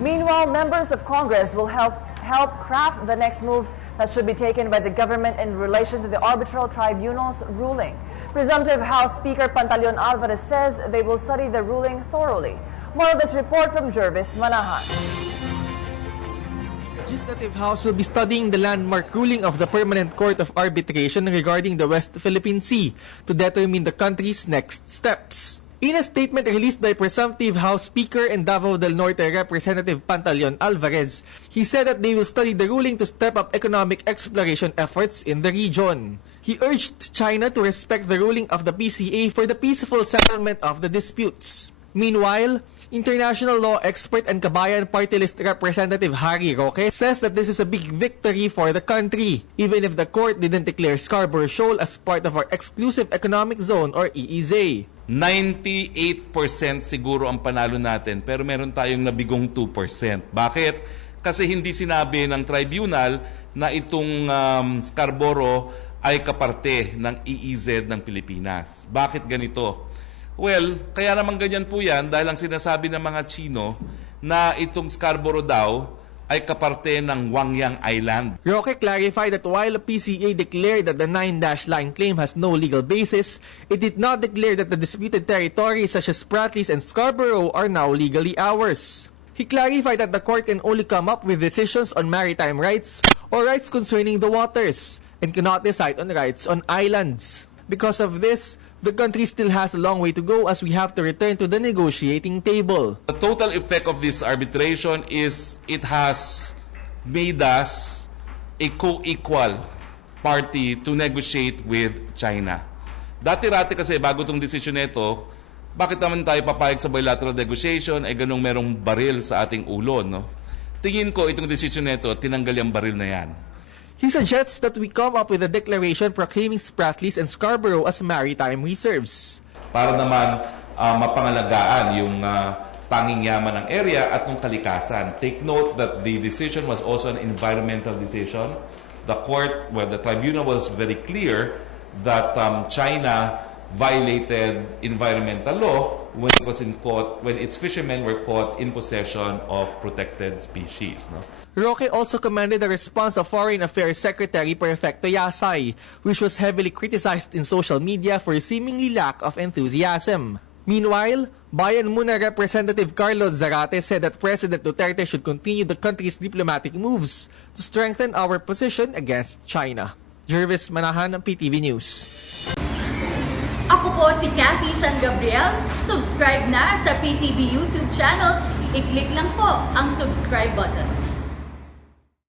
Meanwhile, members of Congress will help craft the next move that should be taken by the government in relation to the arbitral tribunal's ruling. Presumptive House Speaker Pantaleon Alvarez says they will study the ruling thoroughly. More of this report from Jervis Manahan. The Legislative House will be studying the landmark ruling of the Permanent Court of Arbitration regarding the West Philippine Sea to determine the country's next steps. In a statement released by Presumptive House Speaker and Davao del Norte Representative Pantaleon Alvarez, he said that they will study the ruling to step up economic exploration efforts in the region. He urged China to respect the ruling of the PCA for the peaceful settlement of the disputes. Meanwhile, international law expert and Kabayan Party List Representative Harry Roque says that this is a big victory for the country, even if the court didn't declare Scarborough Shoal as part of our Exclusive Economic Zone or EEZ. 98% siguro ang panalo natin, pero meron tayong nabigong 2%. Bakit? Kasi hindi sinabi ng tribunal na itong Scarborough ay kaparte ng EEZ ng Pilipinas. Bakit ganito? Well, kaya naman ganyan po yan dahil ang sinasabi ng mga Chino na itong Scarborough daw ay kaparte ng Wangyang Island. Roque clarified that while the PCA declared that the 9-dash line claim has no legal basis, it did not declare that the disputed territories such as Spratlys and Scarborough are now legally ours. He clarified that the court can only come up with decisions on maritime rights or rights concerning the waters and cannot decide on rights on islands. Because of this, the country still has a long way to go as we have to return to the negotiating table. The total effect of this arbitration is it has made us a co-equal party to negotiate with China. Dati-rati kasi bago itong desisyon nito, bakit naman tayo papayag sa bilateral negotiation ay ganung merong baril sa ating ulo, no? Tingin ko itong desisyon nito, tinanggal yung baril na yan. He suggests that we come up with a declaration proclaiming Spratlys and Scarborough as maritime reserves. Para naman mapangalagaan yung tanging yaman ng area at ng kalikasan. Take note that the decision was also an environmental decision. The tribunal was very clear that China violated environmental law when its fishermen were caught in possession of protected species. No? Roque also commended the response of Foreign Affairs Secretary Perfecto Yasay, which was heavily criticized in social media for seemingly lack of enthusiasm. Meanwhile, Bayan Muna Representative Carlos Zarate said that President Duterte should continue the country's diplomatic moves to strengthen our position against China. Jervis Manahan, PTV News. Ako po si Cathy San Gabriel. Subscribe na sa PTV YouTube channel. I-click lang po ang subscribe button.